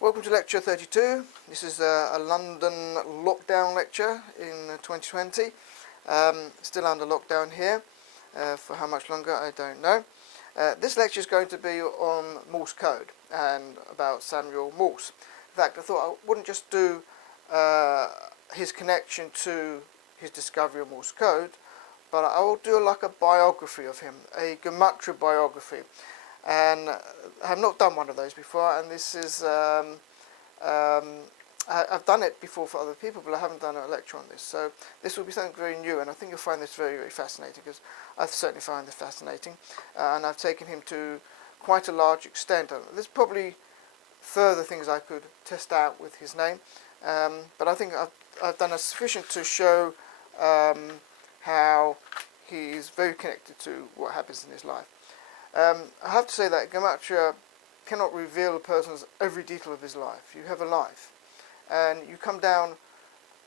Welcome to lecture 32. This is a London lockdown lecture in 2020. Still under lockdown here. For how much longer, I don't know. This lecture is going to be on Morse code and about Samuel Morse. In fact, I thought I wouldn't just do his connection to his discovery of Morse code, but I will do like a biography of him, a gematria biography. And I have not done one of those before, and this is I've done it before for other people, but I haven't done a lecture on this, so this will be something very new, and I think you'll find this very, very fascinating, because I've certainly found this fascinating, and I've taken him to quite a large extent. There's probably further things I could test out with his name, but I think I've done a sufficient to show how he is very connected to what happens in his life. I have to say that gematria cannot reveal a person's every detail of his life. You have a life, and you come down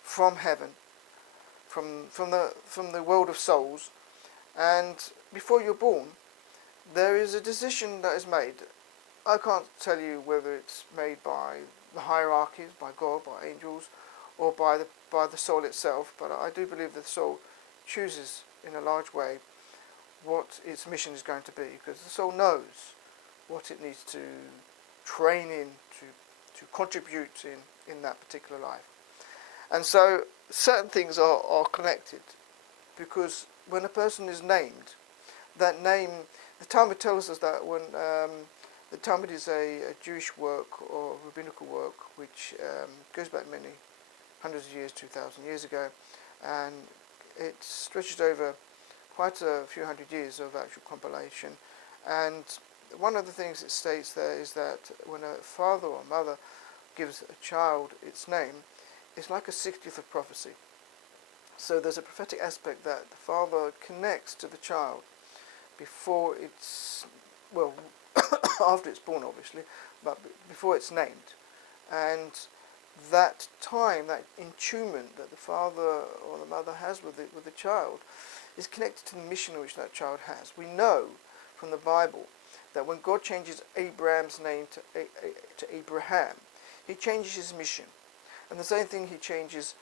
from heaven, from the world of souls, and before you're born, there is a decision that is made. I can't tell you whether it's made by the hierarchies, by God, by angels, or by the soul itself, but I do believe that the soul chooses in a large way what its mission is going to be, because the soul knows what it needs to train in, to contribute in that particular life. And so certain things are connected, because when a person is named, that name, the Talmud tells us that when the Talmud is a Jewish work or rabbinical work which goes back many hundreds of years, 2,000 years ago, and it stretches over quite a few hundred years of actual compilation. And one of the things it states there is that when a father or mother gives a child its name, it's like a 60th of prophecy. So there's a prophetic aspect that the father connects to the child before it's, well, after it's born obviously, but before it's named. And that time, that attunement that the father or the mother has with the child is connected to the mission which that child has. We know from the Bible that when God changes Abraham's name to Abraham, he changes his mission. And the same thing, he changes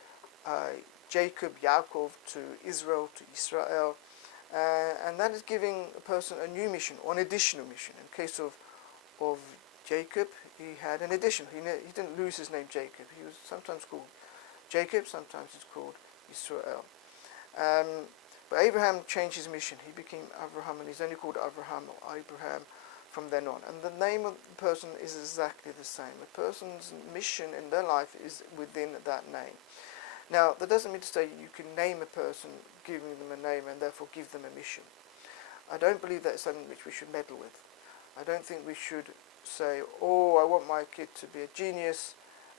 Jacob, Yaakov, to Israel, to Israel. And that is giving a person a new mission, or an additional mission. In the case of Jacob, he had an addition. He didn't lose his name Jacob. He was sometimes called Jacob, sometimes he's called Israel. But Abraham changed his mission. He became Abraham, and he's only called Abraham or Abraham from then on. And the name of the person is exactly the same. A person's mission in their life is within that name. Now, that doesn't mean to say you can name a person, giving them a name, and therefore give them a mission. I don't believe that's something which we should meddle with. I don't think we should say, oh, I want my kid to be a genius.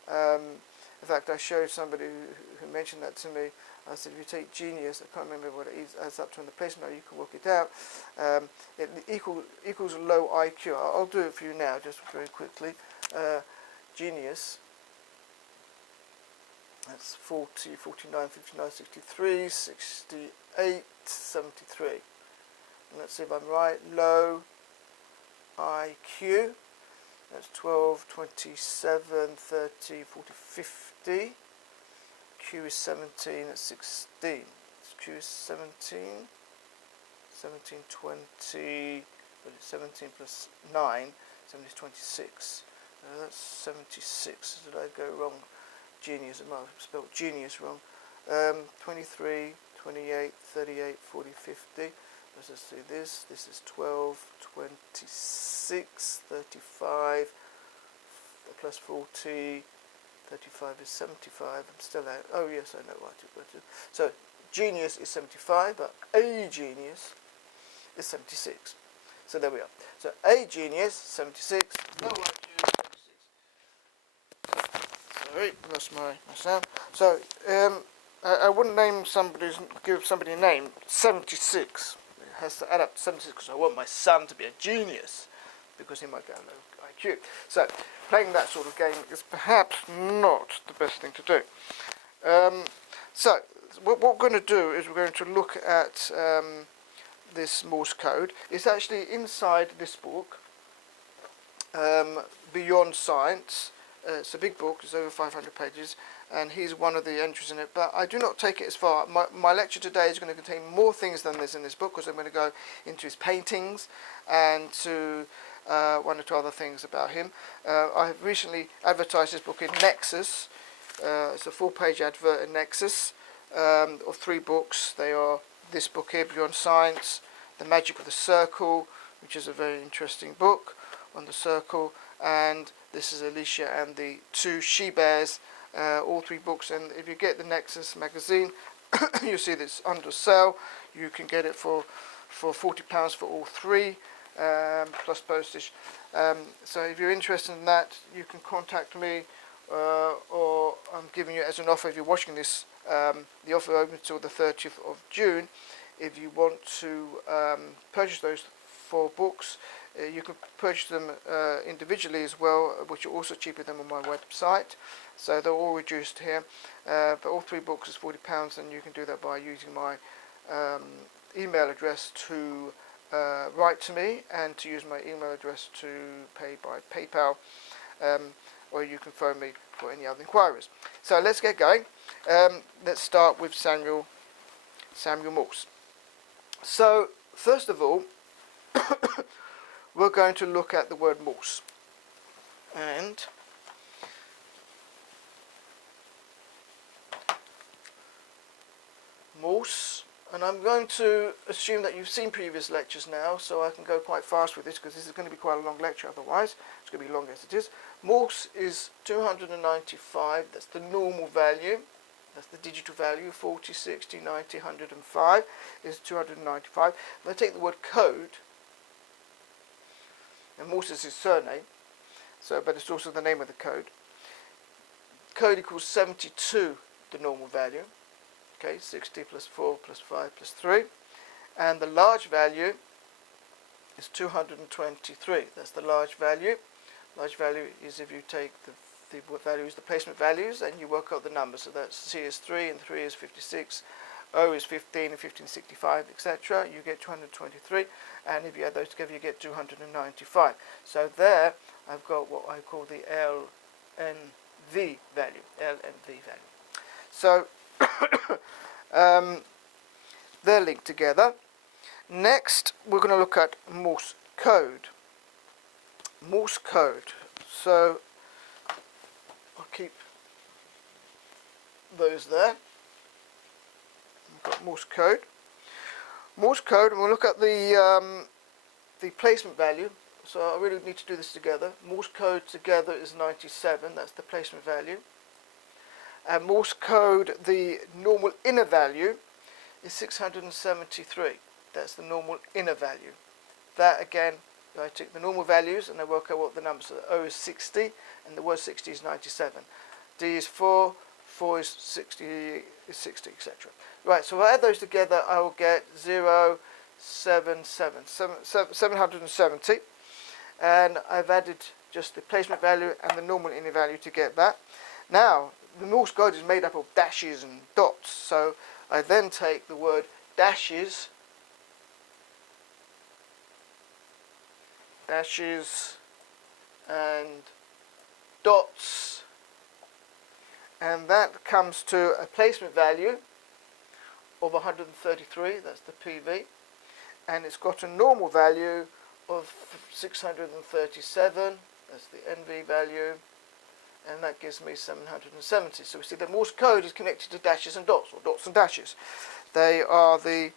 In fact, I showed somebody who mentioned that to me. I said, if you take genius, I can't remember what it adds up to in the place now, you can work it out. It equals low IQ. I'll do it for you now, just very quickly. Genius, that's 40, 49, 59, 63, 68, 73. And let's see if I'm right. Low IQ, that's 12, 27, 30, 40, 50. Q is 17, that's 16. Q is 17, 17, 20, but it's 17 plus 9, 17 is 26. That's 76. Did I go wrong? Genius, I might have spelled genius wrong. 23, 28, 38, 40, 50. Let's just do this. This is 12, 26, 35, plus 40, 35 is 75. I'm still out. Oh yes, I know what to go to. So genius is 75, but a genius is 76. So there we are. So a genius, 76. No IQ, 76. Sorry, lost my sound. So I wouldn't give somebody a name 76. It has to add up to 76 because I want my son to be a genius, because he might get a low IQ. So playing that sort of game is perhaps not the best thing to do. So what we're going to do is we're going to look at this Morse code. It's actually inside this book, Beyond Science, It's a big book, it's over 500 pages, and he's one of the entries in it, but I do not take it as far. My lecture today is going to contain more things than there's in this book, because I'm going to go into his paintings and to one or two other things about him. I have recently advertised this book in Nexus. It's a 4-page advert in Nexus of 3 books. They are this book here, Beyond Science, The Magic of the Circle, which is a very interesting book on the circle, and this is Alicia and the 2 She-Bears, all 3 books. And if you get the Nexus magazine, you'll see this under sale. You can get it for £40 for all 3, plus postage. So if you're interested in that, you can contact me, or I'm giving you as an offer if you're watching this. The offer opens until the 30th of June. If you want to purchase those 4 books, you can purchase them individually as well, which are also cheaper than on my website. So they're all reduced here. But all 3 books is £40, and you can do that by using my email address to write to me, and to use my email address to pay by PayPal, or you can phone me for any other inquiries. So let's get going. Let's start with Samuel Morse. So first of all, we're going to look at the word Morse, and Morse, and I'm going to assume that you've seen previous lectures now, so I can go quite fast with this, because this is going to be quite a long lecture otherwise. It's going to be long as it is. Morse is 295, that's the normal value. That's the digital value. 40, 60, 90, 105 is 295. If I take the word code, and Morse is his surname, so, but it's also the name of the code. Code equals 72, the normal value. Okay, 60 plus 4 plus 5 plus 3. And the large value is 223. That's the large value. Large value is if you take the values, the placement values, and you work out the numbers. So that's C is 3, and 3 is 56, O is 15, and 15 is 65, etc. You get 223, and if you add those together, you get 295. So there, I've got what I call the LNV value. LNV value. So they're linked together. Next, we're going to look at Morse code. Morse code. So I'll keep those there. We've got Morse code. Morse code, and we'll look at the placement value. So I really need to do this together. Morse code together is 97. That's the placement value. And Morse code, the normal inner value, is 673. That's the normal inner value. That again, I take the normal values and I work out what the numbers are. O is 60, and the word 60 is 97. D is 4, 4 is 60, etc. Right, so if I add those together, I will get 770. And I've added just the placement value and the normal inner value to get that. Now, the Morse code is made up of dashes and dots, so I then take the word dashes and dots, and that comes to a placement value of 133, that's the PV, and it's got a normal value of 637, that's the NV value, and that gives me 770. So we see that Morse code is connected to dashes and dots, or dots and dashes. They are the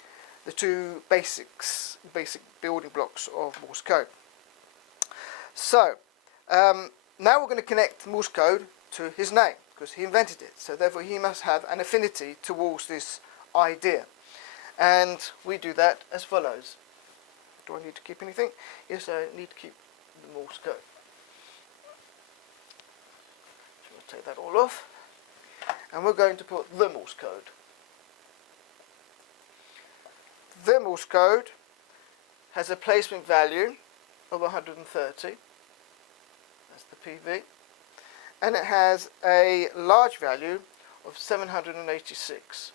2 basic building blocks of Morse code. So now we're going to connect Morse code to his name, because he invented it. So therefore he must have an affinity towards this idea. And we do that as follows. Do I need to keep anything? Yes, I need to keep the Morse code. So we'll take that all off. And we're going to put the Morse code. The Morse code has a placement value of 130. That's the PV. And it has a large value of 786.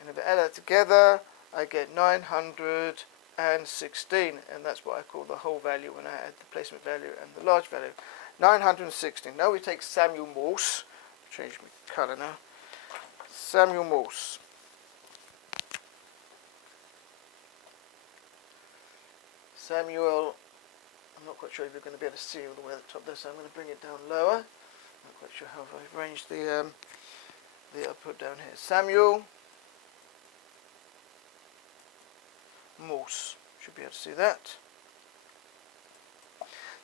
And if I add that together, I get 912. and 16, and that's what I call the whole value when I add the placement value and the large value. 916. Now we take Samuel Morse. Change my colour now. Samuel Morse. Samuel, I'm not quite sure if you're going to be able to see all the way at the top there, so I'm going to bring it down lower. I'm not quite sure how I've arranged the output down here. Samuel Morse. Should be able to see that.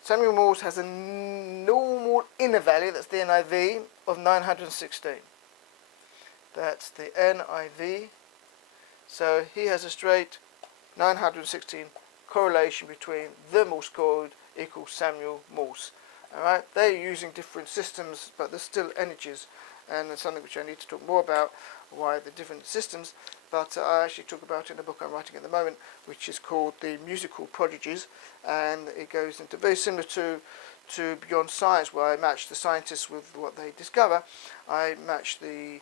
Samuel Morse has a normal inner value, that's the NIV, of 916. That's the NIV. So he has a straight 916 correlation between the Morse code equals Samuel Morse. Alright, they're using different systems, but there's still energies, and it's something which I need to talk more about, why the different systems, but I actually talk about it in the book I'm writing at the moment, which is called The Musical Prodigies, and it goes into very similar to Beyond Science, where I match the scientists with what they discover. I match the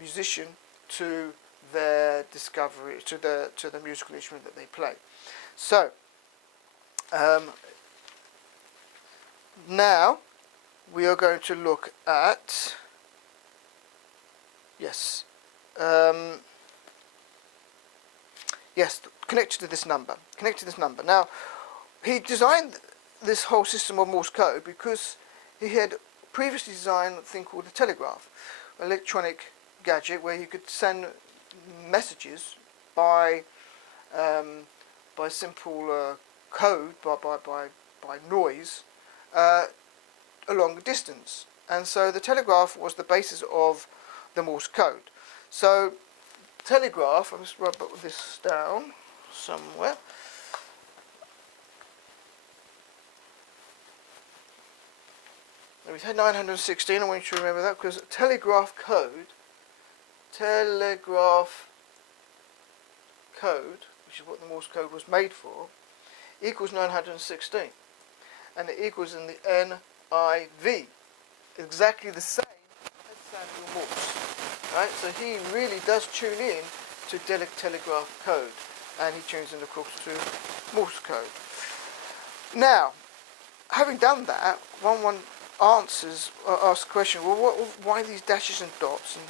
musician to their discovery, to the musical instrument that they play. So now we are going to look at yes, connected to this number. Connected to this number. Now, he designed this whole system of Morse code because he had previously designed a thing called a telegraph, an electronic gadget where you could send messages by simple code, by noise, along a distance. And so the telegraph was the basis of the Morse code. So telegraph, I'm just write this down somewhere. We've had 916, I want you to remember that, because telegraph code, which is what the Morse code was made for, equals 916. And it equals in the NIV, exactly the same as Samuel Morse. Right? So he really does tune in to telegraph code, and he tunes in, of course, to Morse code. Now, having done that, one asks the question, well, why these dashes and dots, and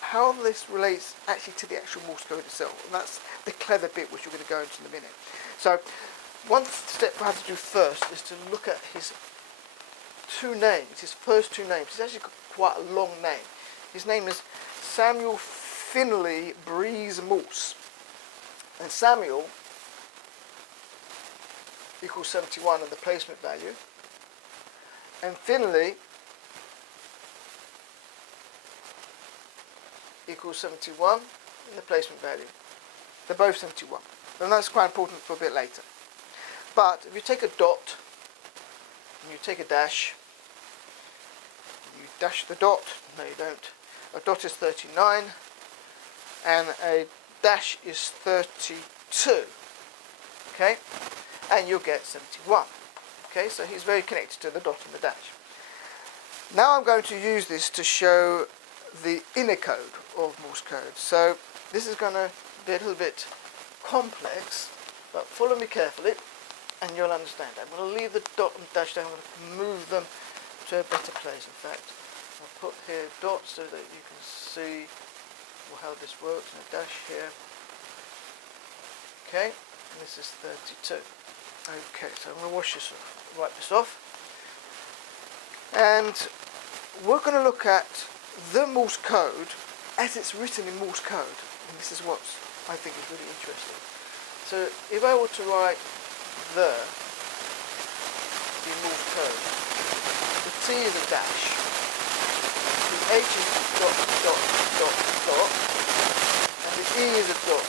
how this relates actually to the actual Morse code itself? And that's the clever bit which we're going to go into in a minute. So, one step I have to do first is to look at his two names, his first two names. He's actually got quite a long name. His name is Samuel Finley Breeze Morse. And Samuel equals 71 in the placement value. And Finley equals 71 in the placement value. They're both 71. And that's quite important for a bit later. But if you take a dot and you take a dash, you dash the dot, no you don't. A dot is 39 and a dash is 32. Okay? And you'll get 71. Okay, so he's very connected to the dot and the dash. Now I'm going to use this to show the inner code of Morse code. So this is going to be a little bit complex, but follow me carefully and you'll understand. I'm going to leave the dot and dash down. I'm going to move them to a better place. In fact, I'll put here dots so that you can see how this works, and a dash here. Okay, and this is 32. Okay, so I'm going to wipe this off, and we're going to look at the Morse code as it's written in Morse code, and this is what I think is really interesting. So if I were to write the Morse code, the T is a dash, the H is a dot, dot, dot, dot, and the E is a dot.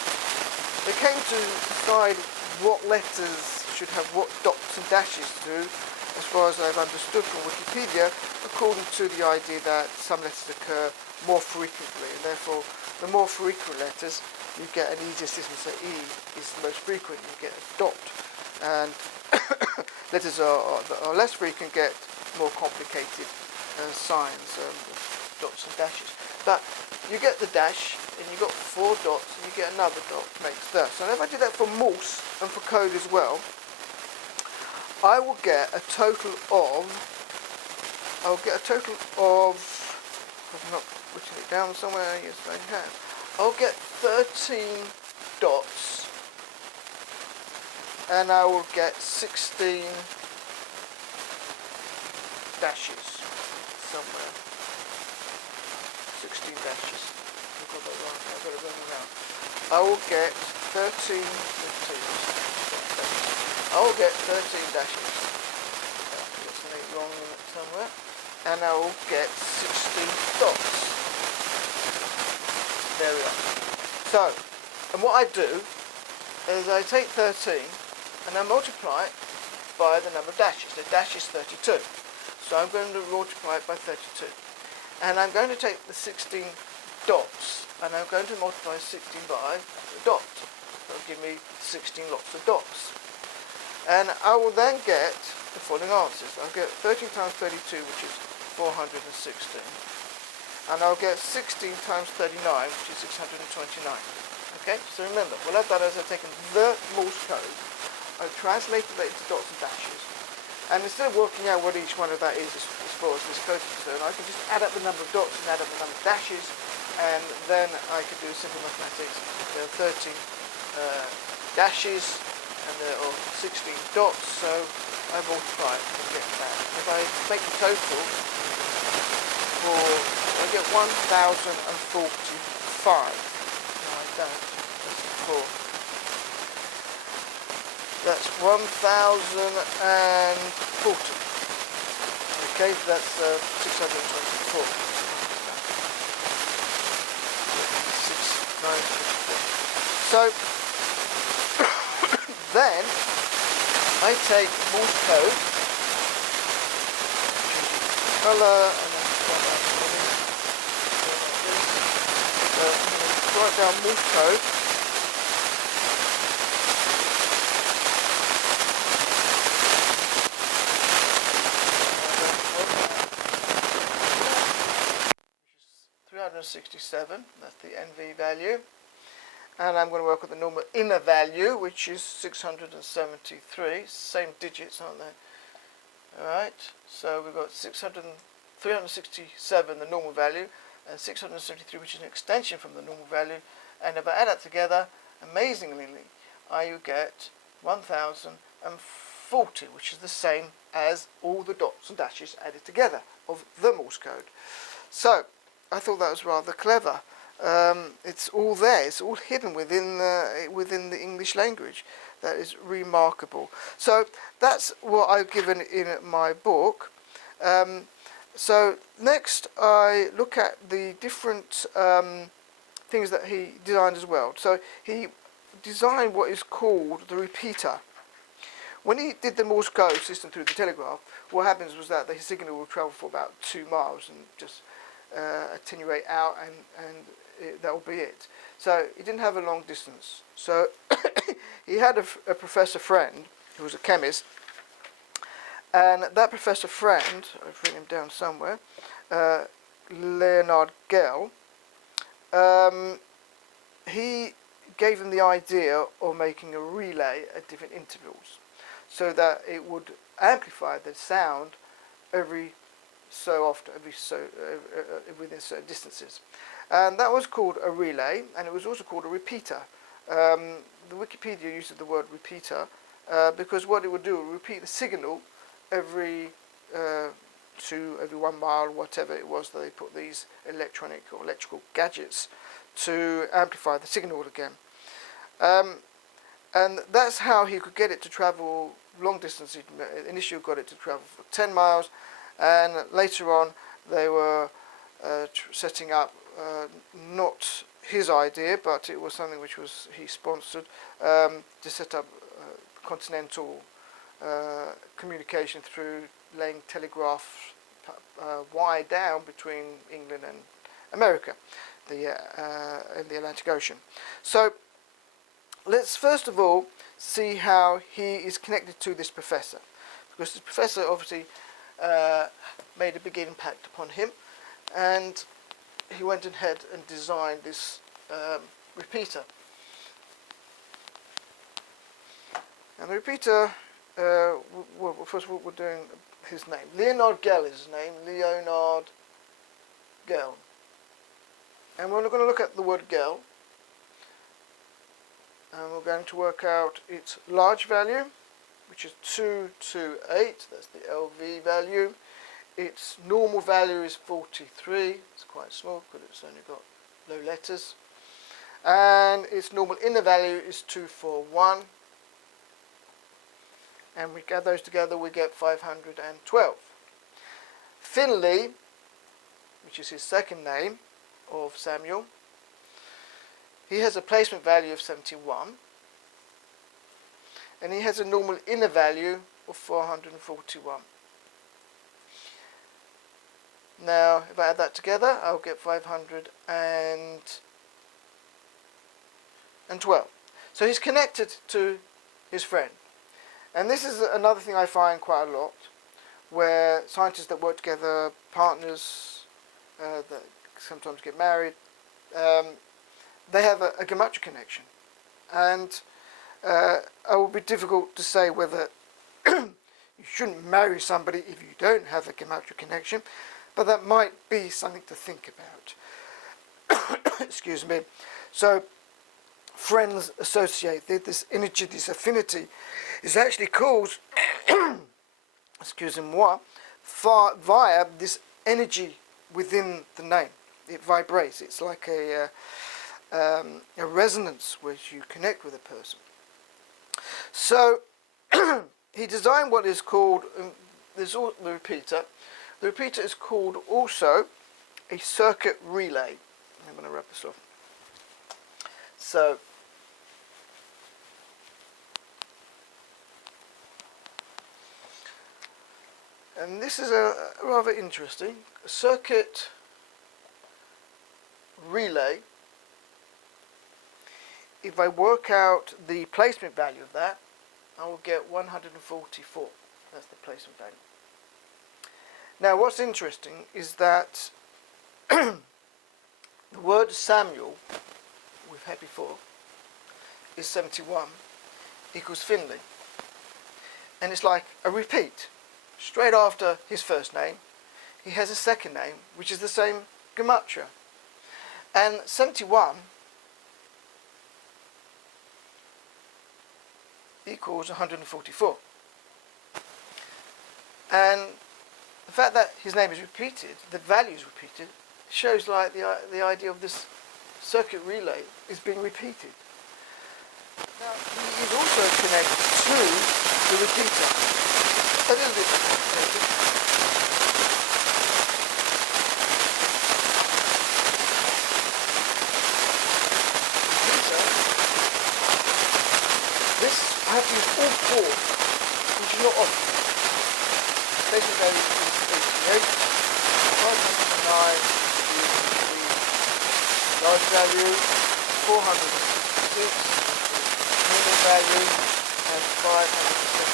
They came to decide what letters should have what dots and dashes to, as far as I've understood from Wikipedia, according to the idea that some letters occur more frequently, and therefore the more frequent letters you get an easier system. So E is the most frequent, you get a dot, and letters are less frequent get more complicated signs, dots and dashes. But you get the dash and you got 4 dots, and you get another dot, makes that. So if I do that for Morse and for code as well, I will get a total of, I'm not putting it down somewhere, yes I have, I'll get 13 dots, and I will get 16 dashes somewhere. 16 dashes. I've got that right. I've got it written down. I will get 13. I will get 13 dashes. Got something wrong in it somewhere. And I will get 16 dots. There we are. So, and what I do is I take 13 and I multiply it by the number of dashes. The dash is 32. So I'm going to multiply it by 32. And I'm going to take the 16 dots and I'm going to multiply 16 by the dot. That will give me 16 lots of dots. And I will then get the following answers. I'll get 13 times 32, which is 416. And I'll get 16 times 39, which is 629. Okay, so remember, what I've done is I've taken the Morse code, I've translated that into dots and dashes, and instead of working out what each one of that is as far as this code is concerned, I can just add up the number of dots and add up the number of dashes, and then I can do simple mathematics. There are 13 dashes, and there are 16 dots, so I multiply it to get that. If I make the total, I get 1045. No, I don't. That's 4. That's 1040. Okay, that's 624. 6, 9, 54. So then I take Morse code, colour, and then write down Morse code. Which is 367, that's the NV value. And I'm going to work with the normal inner value, which is 673. Same digits, aren't they? Alright, so we've got 367, the normal value, and 673, which is an extension from the normal value. And if I add that together, amazingly, I get 1040, which is the same as all the dots and dashes added together of the Morse code. So I thought that was rather clever. It's all there. It's all hidden within the English language. That is remarkable. So that's what I've given in my book. So next I look at the different things that he designed as well. So he designed what is called the repeater. When he did the Morse code system through the telegraph, what happens was that the signal will travel for about 2 miles and just attenuate out, and that will be it. So he didn't have a long distance. So he had a professor friend who was a chemist, and that professor friend, I've written him down somewhere, Leonard Gell, he gave him the idea of making a relay at different intervals so that it would amplify the sound every so often, within certain distances. And that was called a relay, and it was also called a repeater. The Wikipedia uses the word repeater because what it would do, it would repeat the signal every 1 mile, whatever it was that they put these electronic or electrical gadgets to amplify the signal again. And that's how he could get it to travel long distance. Initially got it to travel for 10 miles, and later on they were setting up, not his idea, but it was something which was he sponsored, to set up continental communication through laying telegraph wire down between England and America, in the Atlantic Ocean. So let's first of all see how he is connected to this professor, because this professor obviously made a big impact upon him, and he went ahead and designed this repeater. And the repeater, first of all, we're doing his name. Leonard Gell is his name. Leonard Gell. And we're going to look at the word Gell. And we're going to work out its large value, which is 228. That's the LV value. Its normal value is 43. It's quite small because it's only got low letters. And its normal inner value is 241. And we add those together, we get 512. Finley, which is his second name of Samuel, he has a placement value of 71. And he has a normal inner value of 441. Now, if I add that together, I'll get 512. So he's connected to his friend. And this is another thing I find quite a lot, where scientists that work together, partners that sometimes get married, they have a gematria connection. And it would be difficult to say whether you shouldn't marry somebody if you don't have a gematria connection, but that might be something to think about. Excuse me. So friends associate this energy, this affinity is actually caused excusez-moi, via this energy within the name. It vibrates. It's like a resonance which you connect with a person. So he designed what is called the repeater. The repeater is called also a circuit relay. I'm going to wrap this off. So and this is a rather interesting circuit relay. If I work out the placement value of that, I will get 144. That's the placement value. Now what's interesting is that the word Samuel, we've had before, is 71 equals Finley. And it's like a repeat. Straight after his first name, he has a second name, which is the same gematria. And 71 equals 144. And the fact that his name is repeated, the value is repeated, shows like the idea of this circuit relay is being repeated. Now, he is also connected to the repeater. A little bit complicated. Repeater. This, I have to use all four, which is not often. Basic value is 88. 509 is the large value. 406 normal value, and 576.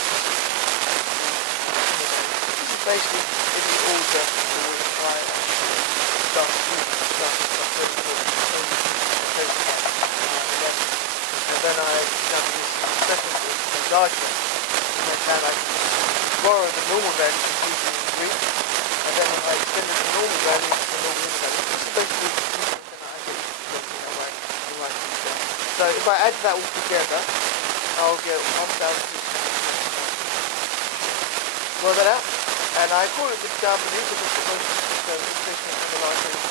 This is basically in the order in which I actually started using it. Started from 34 and then I done this second group, the large value, and then I borrowed the normal value completely in Greek, and then I extended the normal value to the normal inner value. This is basically something that I did in a way and writing it down. So if I add that all together, I'll get 1,600. Work that out, and I call it the W because it's the most replacement for the large value,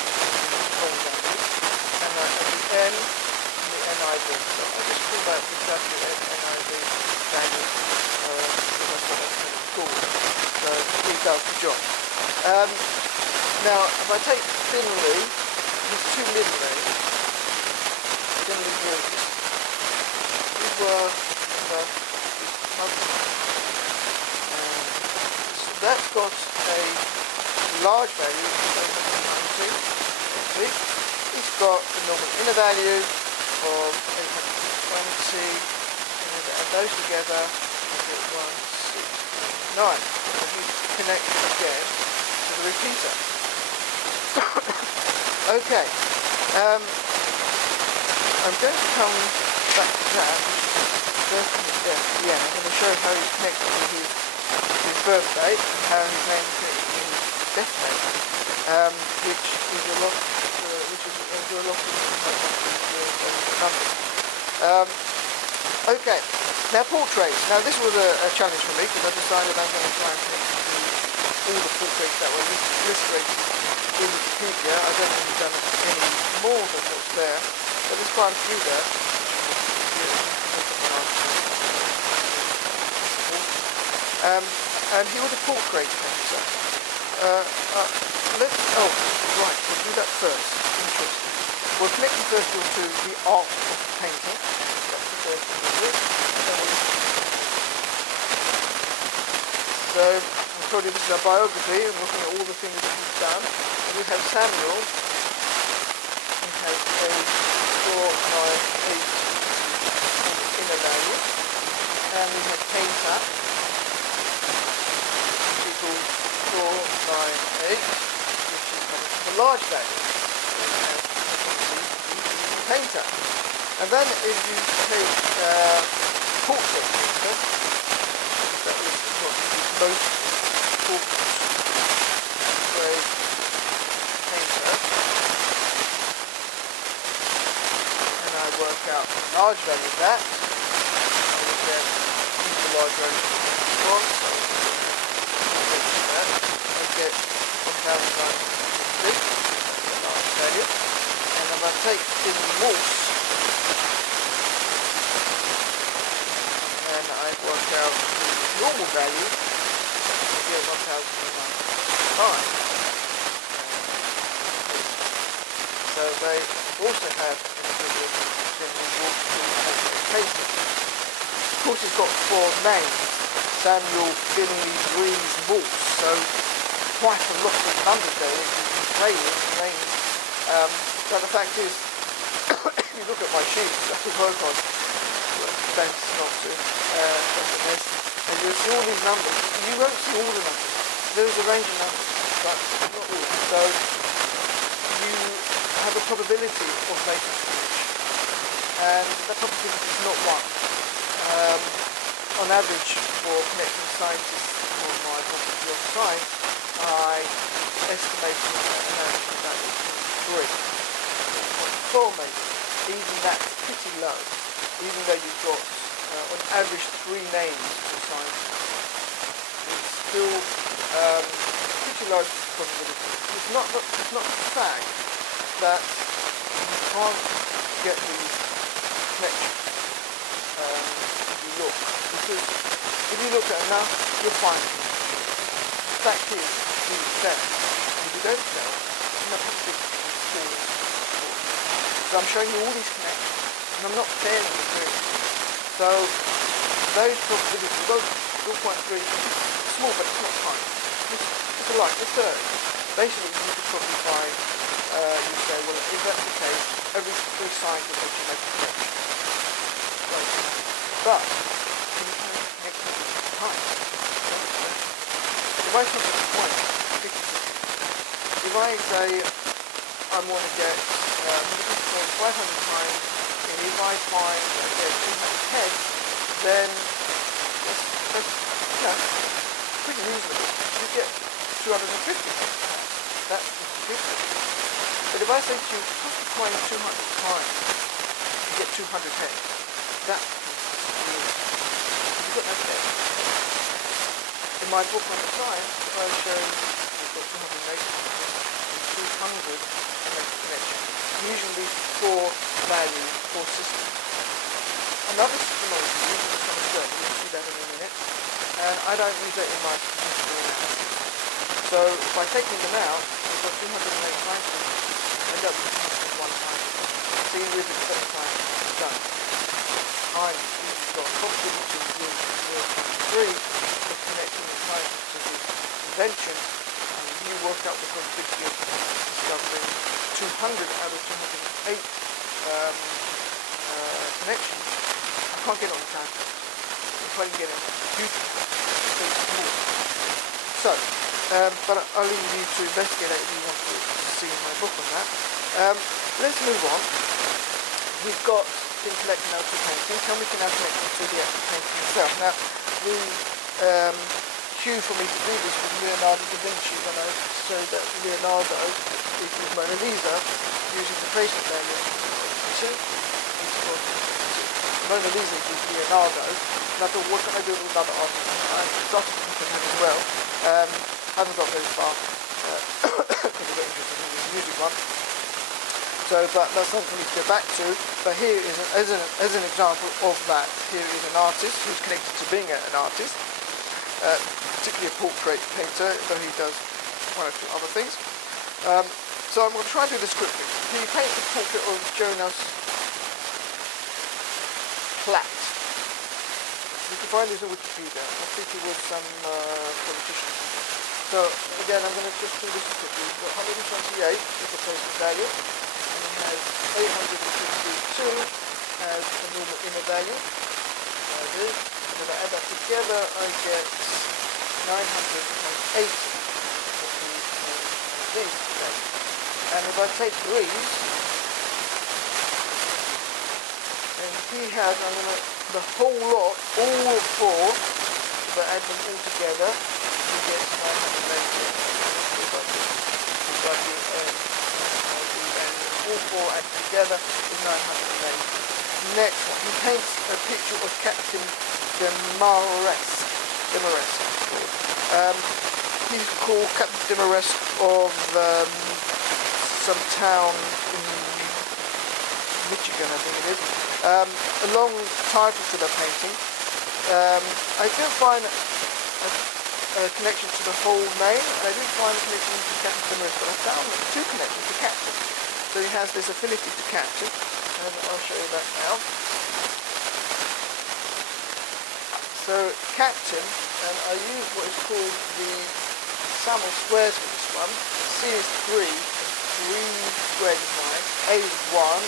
and at the N, the NIV. So I just call that the WNIV value. That's what that's called. So it does the job. Now, if I take Finley, his two middle names, Finley Williams, these were his husband. So that's got a large value of 890. It's got the normal inner value of 820, and if I add those together, I get 169. So he's connected again to the repeater. Okay. I'm going to come back to that, which is his death at the end. I'm going to show how he's connected to his birth date and how his name is connected to his death date, which is a lot, numbers. Okay, now portraits. Now this was a challenge for me because I decided I'm going to try and connect to all the portraits that were listed in Wikipedia. I don't think we've done any more than what's there, but there's quite a few there. And he was a portrait painter. Right, we'll do that first. Interesting. We'll connect him first of all to the art of painting. That's the first thing we'll do. So, I told you this is a biography, and looking at all the things that he's done. We have Samuel. He has a 498 inner value. And we have Painter, which equals 498, which is coming from the large value. So we have Painter. And then if you take portrait painter, that is what is most portrait painter, and I work out the large value of that, I will get the large value of 1, so I get 1,903, that's the large value, and if I take in MORSE, and I work out the normal value, I get 1,095. So they also have an equivalent in MORSE cases. Of course, it's got 4 names: Samuel, Finley, Breeze, MORSE. So quite a lot of numbers there that you can play with names. But the fact is, if you look at my sheets that I work on, thanks not to SMS, and you'll see all these numbers. You won't see all the numbers. There's a range of numbers, but not all. So you have a probability of making a connection, and that probability is not 1. On average, for connecting scientists on my property of science, I estimate an average of about 3. 4 maybe. Even that's pretty low. Even though you've got on average 3 names for scientists, it's still pretty low probability. It's not the fact that you can't get these connections if you look. Because if you look at enough, you'll find it. The fact is, you fail. And if you don't fail, then the probability is still small. So I'm showing you all these connections, and I'm not failing at doing it. So those probabilities will point very small, but it's not tiny. It's like a third. Basically, you could probably find, you say, well, if that's the case, every scientist would make a connection. Right. But can you connect it time? If I come to the point, if I say I want to get 500 times, and if I find I get 200 heads, then that's pretty reasonable. You get 250 heads. That's good. But if I say to you, have to find 200 times to get 200 heads, that's reasonable. You've got no heads. In my book on the science, I show you've got 280 and 200 to make a connection. Usually 4 values, 4 systems. Another system I use is the sum of 30. You'll see that in a minute. And I don't use that in my statistical analysis. So if I take them out, I've got 208 times, I end up with 1 time. See with the 7 times it's done. Times, you've got probability of 0.3 of connecting the time to the invention, and you work out the probability of discovering 200 out of 208 connections. I can't get it on the calculator. If I can get it on the computer, it's more. So, but I'll leave you to investigate it if you want to see my book on that. Let's move on. we've got been collecting those two paintings, and we can now connect them to the actual painting itself. Now, the cue for me to do this was Leonardo da Vinci, when I showed that Leonardo is his Mona Lisa using the placement value of 2. Mona Lisa is Leonardo, and I thought, what can I do with another artist? I started looking at him as well. I haven't got very far because I got interested in the music one. So, but that's something for me to go back to. But here is as an example of that. Here is an artist who's connected to being an artist, particularly a portrait painter, though he does one or two other things. So I'm going to try and do this quickly. He paints the portrait of Jonas Platt. You can find this on Wikipedia. I think he was some politician. So again, I'm going to just do this quickly. We've got 128 is the placement value. And it has 852 as the normal inner value. There it is. And when I add that together, I get 980 for the value. And if I take Greece, and he has, the whole lot, all 4, if I add them all together, he gets 980. All 4 added together is 980. Next one, he paints a picture of Captain Demaresque. He's called Captain Demaresque of some town in Michigan, I think it is. A long title to the painting. I didn't find a connection to the whole name. I didn't find a connection to Captain Demaresque, but I found 2 connections to Captain. So he has this affinity to Captain, and I'll show you that now. So Captain, and I use what is called the sum of squares for this one. C is 3, 3 squared is 9, A is 1, 1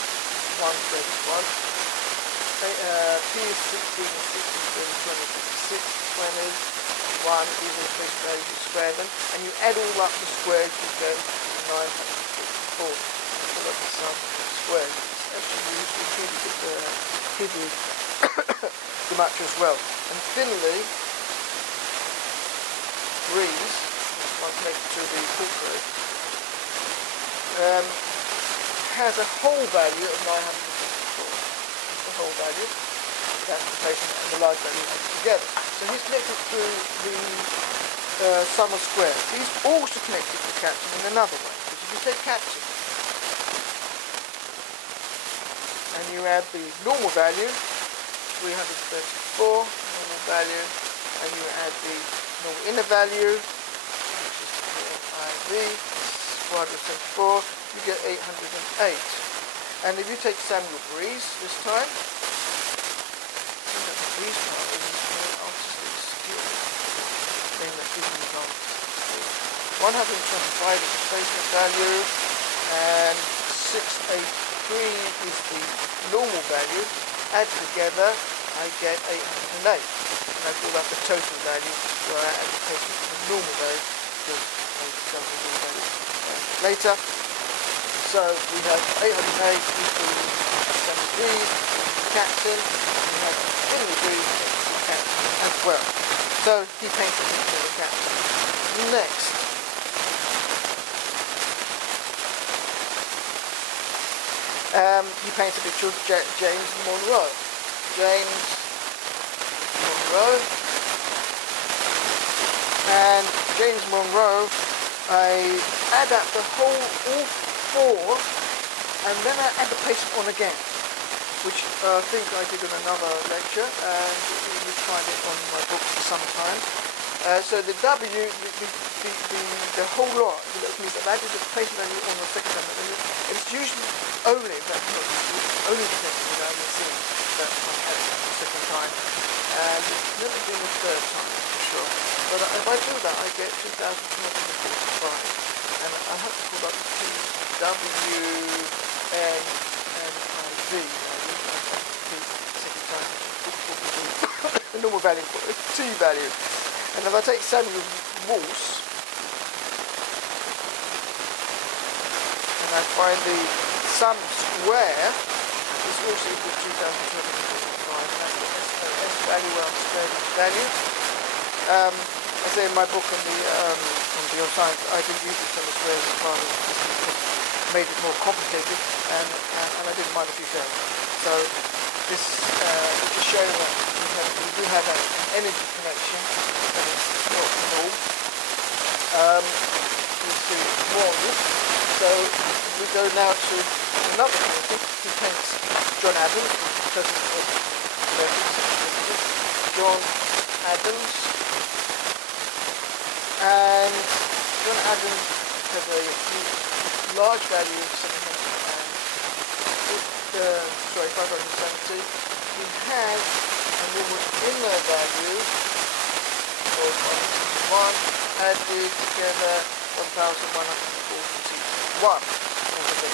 squared is 1, P is 16, 16 squared is 20, 6 20, 1 is a place value, you square them, and you add all up the squares, you get 964. So that's the sum of squares. It's actually useful to give you the match as well. And finally, Greece, one connected to the portrait, has a whole value of 964. The whole value. That's the placement and the large value together. So he's connected to the sum of squares. He's also connected to Captain in another way. Because if you take Captain and you add the normal value, 334, normal value, and you add the normal inner value, which is IV, 474, you get 808. And if you take Samuel Breeze this time, Breeze part is an artistic skill. Name that gives me 125 is the placement value, and 683 is the normal value. Add together, I get 808. And I call that the total value, where I add the placement to the normal value, because I discover the normal value later. So we have 808 equals 7 degrees, Captain, and we have 20 degrees Captain as well. So he paints a picture of the Captain. Next, he paints a picture of James Monroe. James Monroe. And James Monroe, I add up the whole, all 4, and then I add the placement on again, which I think I did in another lecture, and you find it on my book for some time. So the W, the whole lot, that means I've added the placement value on the second time, and it's usually only, in fact, only the second value that I add the second time, and it's never been the third time, for sure. But if I do that, I get 2,245, and I have to call up WNNIV, the normal value, T value. And if I take Samuel Morse, and I find the sum square is also equal to 2,245, and that's the SOS value where I'm squaring this value. I say in my book on bioscience, I didn't use it on the squares as part of it, made it more complicated, and I didn't mind if you failed. So this is just showing that we do have an energy connection, but it's not null. We'll see more on this. So we go now to another painting. He paints John Adams, president of John Adams, and John Adams has a large value of 570. He has a normal inner value of 161, added together 1,141. The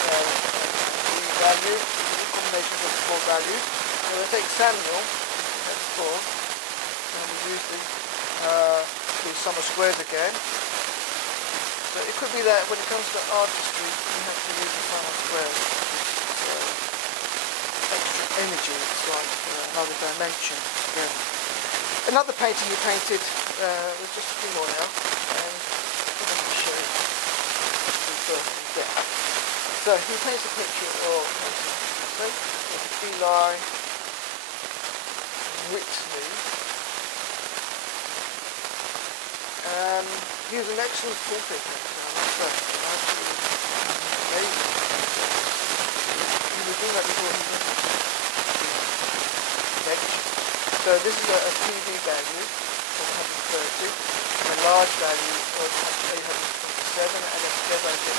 value, the combination of the four values. So we take Samuel, that's 4, and we use the sum of squares again. So it could be that when it comes to artistry, you have to use the sum of squares. So extra energy, it's like another dimension again. Another painting he painted, with just a few more now, and I'm going to show you again. So he paints a picture of a feline Whitley. He was an excellent portrait painter, I must say. Absolutely amazing. He was doing that before he went to lecture. So this is a PV value of 130, and a large value of 827, and then together I get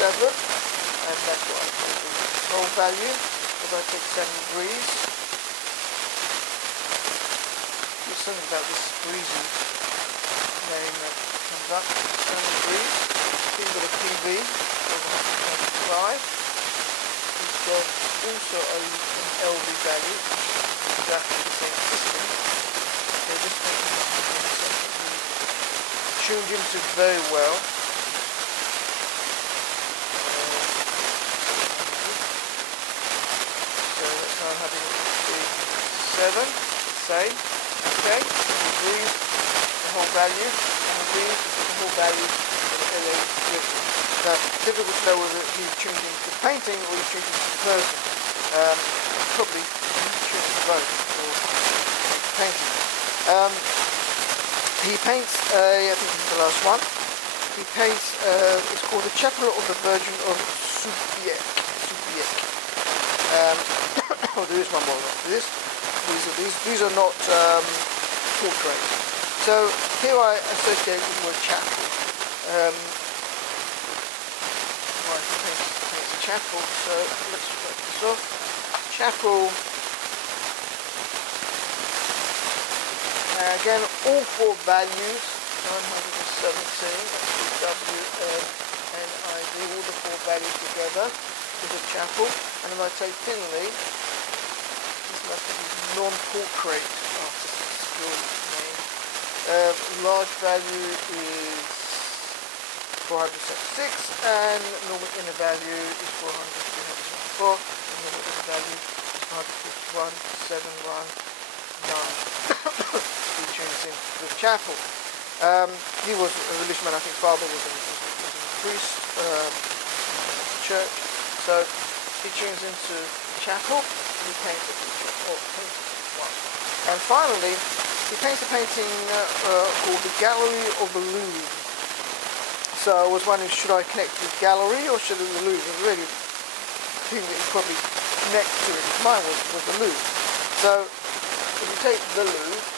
7, and that's what I call the control value. If I take 7 degrees, there's something about this breezy name that comes up, 7 degrees. He's got a PV of 125. He's got also an LV value, exactly the same system. So this tuned into very well. I'm having the 7, say, okay, we breathe the whole value, and we breathe the whole value of the LA driven. Now, difficult to know whether he's tuned into the painting or he's tuned into the person. Probably he's tuned into both for painting. He paints, I think this is the last one, he paints, it's called the Chapel of the Virgin of Subiec. Oh, there is one more after this. These are not portraits. So here I associate with the word chapel. Paints a chapel. So let's write this off. Chapel. Again, all four values. 917. That's WNNID. All the four values together is a chapel. And if I take Finley, this must be his non-portrait artist's skill name. Large value is 476, and normal inner value is 400, 324, and normal inner value is 451, 719. He tunes in the chapel. He was a religious man. I think father was a priest in the church. So he tunes into the chapel, and he paints a picture of painting one. And finally, he paints a painting called the Gallery of the Louvre. So I was wondering, should I connect the gallery or should it be the Louvre? And really, the thing that you probably connect to it, mine was the Louvre. So if you take the Louvre,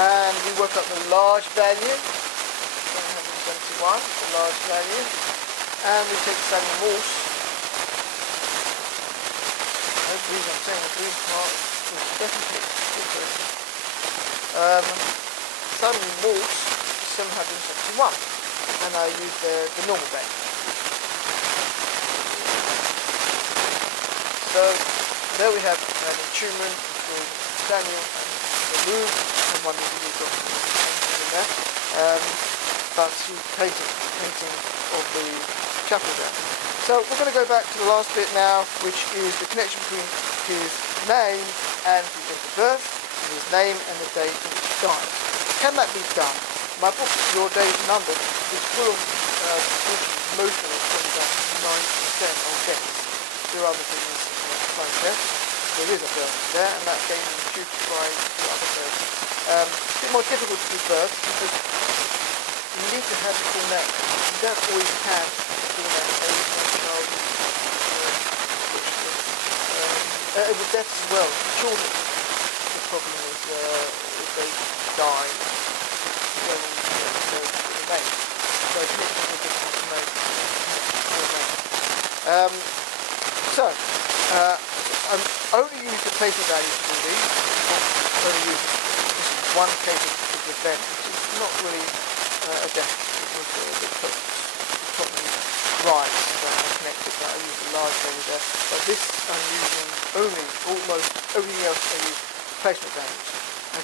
and we work out the large value, 771, the large value, and we take Samuel Morse. That's the reason I'm saying the green part is definitely interesting. Samuel Morse, 771, and I use the normal value. So there we have an attunement between Samuel and the Louvre, and one individual in there. but he painted the painting of the chapel there. So we're going to go back to the last bit now, which is the connection between his name and his date of birth, and his name and the date that he died. Can that be done? My book, Your Days Numbered, is full of most of it, probably about 90% of deaths. There are other things like clone deaths. There is a birth there, and that's getting imputed by the other births. It's a bit more difficult to give birth because you need to have the full name. You don't always have the full name. There is no child with deaths as well. Children, the problem is if they die, you don't always know the name. So it's much more difficult to know the name. I'm only using the placement values for these. I'm only using just one case of the event, which is not really a death. It was the top rise that I connected, but I used a large value there. But this I'm using only, almost everything else I use placement values.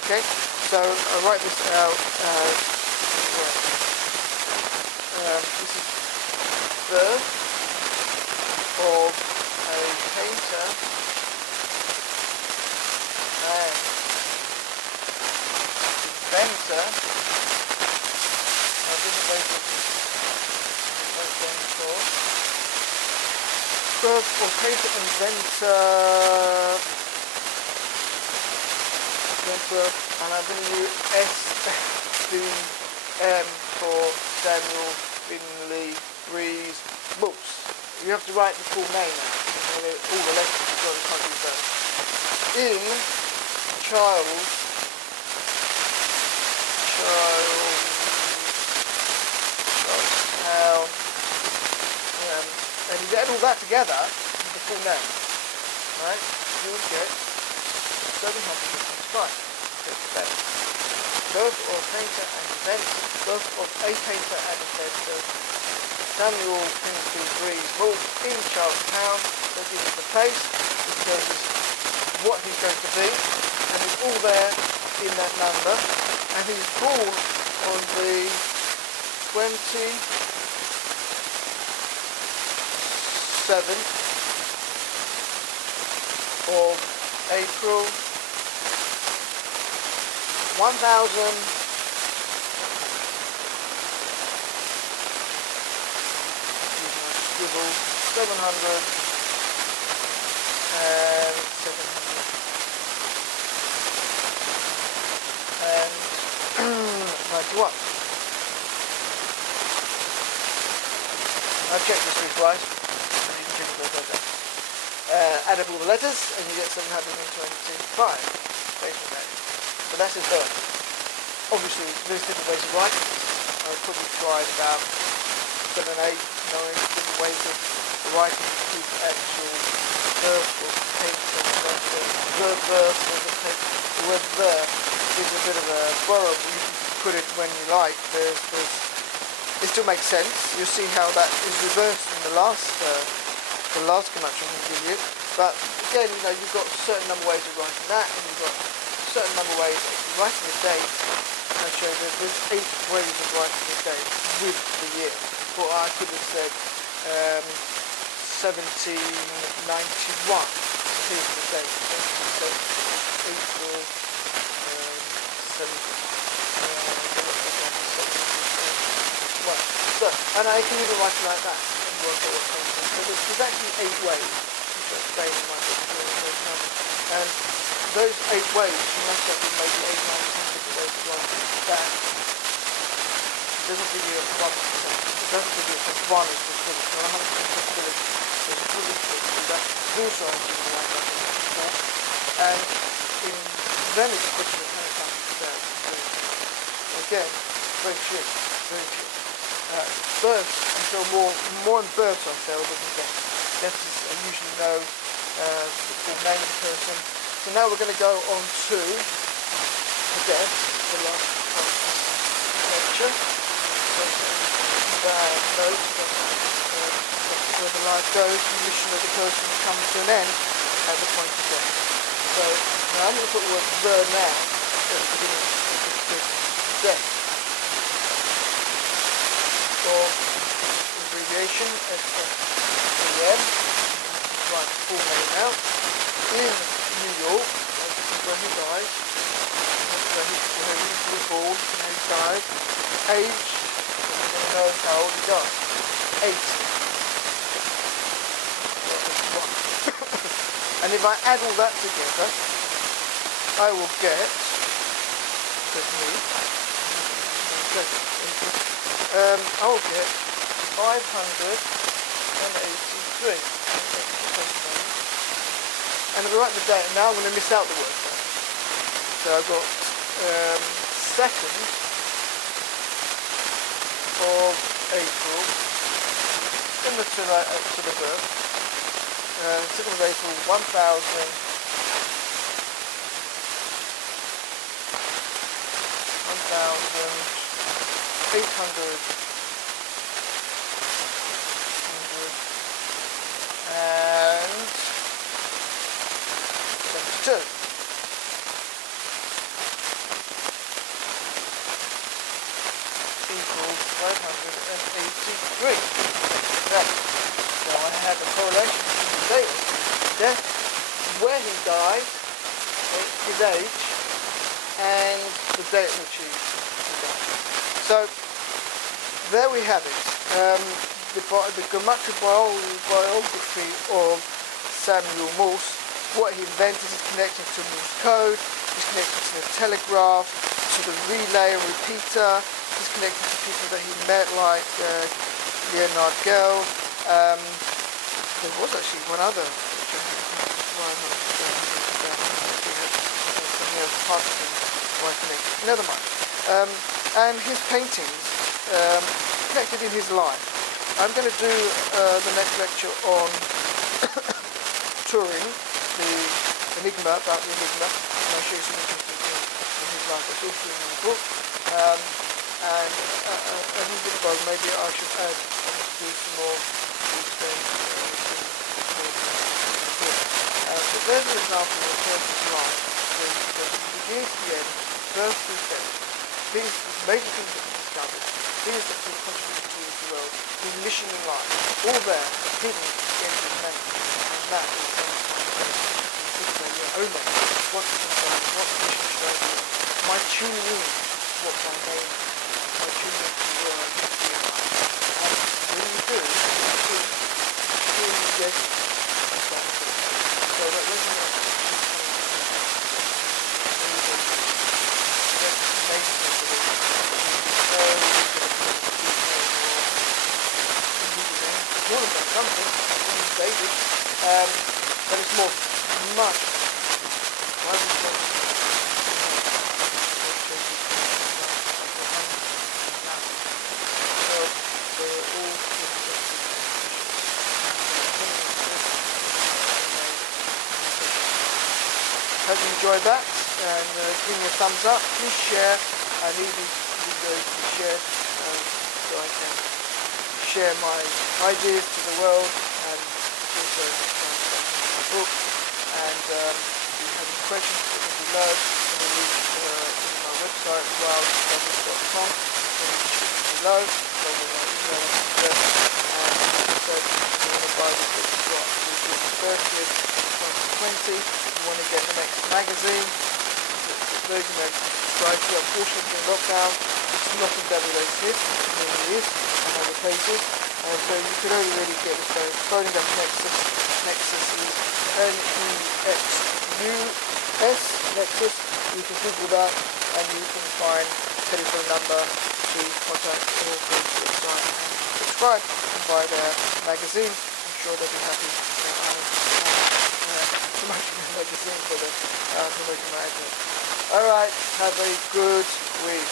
Okay, so I write this out as this is birth of a painter and inventor. I didn't wait for birth of painter inventor, and I'm going to use SDM for Daniel Finley Rees Morse. You have to write the full name now. All the letters you've got, you can't use those. In child, town, and you add all that together with the full name, right? You will get 725. Birth of painter and inventor, birth of a painter and inventor, Samuel Finley Rees Morse in Charlestown. That gives us the place, it tells us what he's going to be, and it's all there in that number. And he's born on the 27th of April 791. I've checked this twice, and you can check it both ways. Add up all the letters, and you get 725. Basically. So that's his birth. Obviously, there's different ways of writing this. I've probably tried about 7, 8, 9 different ways of writing his actual birth or painter. The birth or the painter. The word birth is a bit of a borrow. You can put it when you like. It still makes sense. You'll see how that is reversed in the last command I'm going to give you. But again, you've got a certain number of ways of writing that, and you've got a certain number of ways of writing the date. And I show that there's 8 ways of writing the date with the year. Or I could have said 1791. Here's the date. So April 1791. So, and I can even write it like that and work out what comes from. So there's actually 8 ways, which I explain in my book. And those 8 ways, you must have been maybe 8, 9, 10 different ways of writing that. It doesn't give you a 1%. It doesn't give you a 1 is possibility. Not 100% possibility. There's a possibility to do that. Also, I'm giving you like that before. And in them it's a question of how many times you say it. Again, very few. Very few. Births, until more in births I say, other than deaths. Deaths is, I usually know the full name of the person. So now we're going to go on to the death, the last part of this lecture. So bad note, where the life goes, the mission of the person comes to an end at the point of death. So now I'm going to put the word the now at the beginning of this death. of abbreviation, SFAM, right, full name now, in New York. This is when he died. Where he was born, and he died. Age, we're going to know how old he died. 80. And if I add all that together, I will get, I will get 583. And if I write the date, now I'm going to miss out the word. So I've got 2nd of April, similar to the birth. 2nd of April, 1800. And 72. Equals 583. Right. So I have a correlation between the date of his death, where he died, his age, and the date at which he died. So there we have it. The geometric biography of Samuel Morse. What he invented is connected to Morse code, he's connected to the telegraph, to the relay and repeater, he's connected to people that he met like Leonard Gell. There was actually one other which I had never mind. And his paintings connected in his life. I'm going to do the next lecture on Turing, the enigma, about the enigma, and I'll show you some interesting things in his life. That's also in my book. And a little bit ago, maybe I should add do some more things. But there's an example of a person's life, from the beginning to the end, birth to death. These major things that he discovered, things that he contributed to the world, his mission in life, all there, hidden in his memory. And that is your own memory. What's concerned, what mission should I do? My tuning in, what my name is. My tuning into the world, to the life. And when you do, you get so that resonates with something, David, but it's more, much, hope you enjoyed that, and give me a thumbs up. Please share. I need these videos to be shared so I can share my ideas to the world, and also my book. And if you have any questions, put them below. I'm going to leave in my website, wildw's.com. Below, so my email address. And also, if you want to buy the book, which is the 30th, 2020. You want to get the next magazine. Those who make society, unfortunately, in lockdown, it's not in WAC, it really is, and other places. So you can only really get this by phoning up Nexus. Nexus is N-E-X-U-S, Nexus. You can Google that, and you can find a telephone number to contact or go to the website and subscribe and buy their magazine. I'm sure they'll be happy promoting the magazine for the promoting my advert. Alright, have a good week.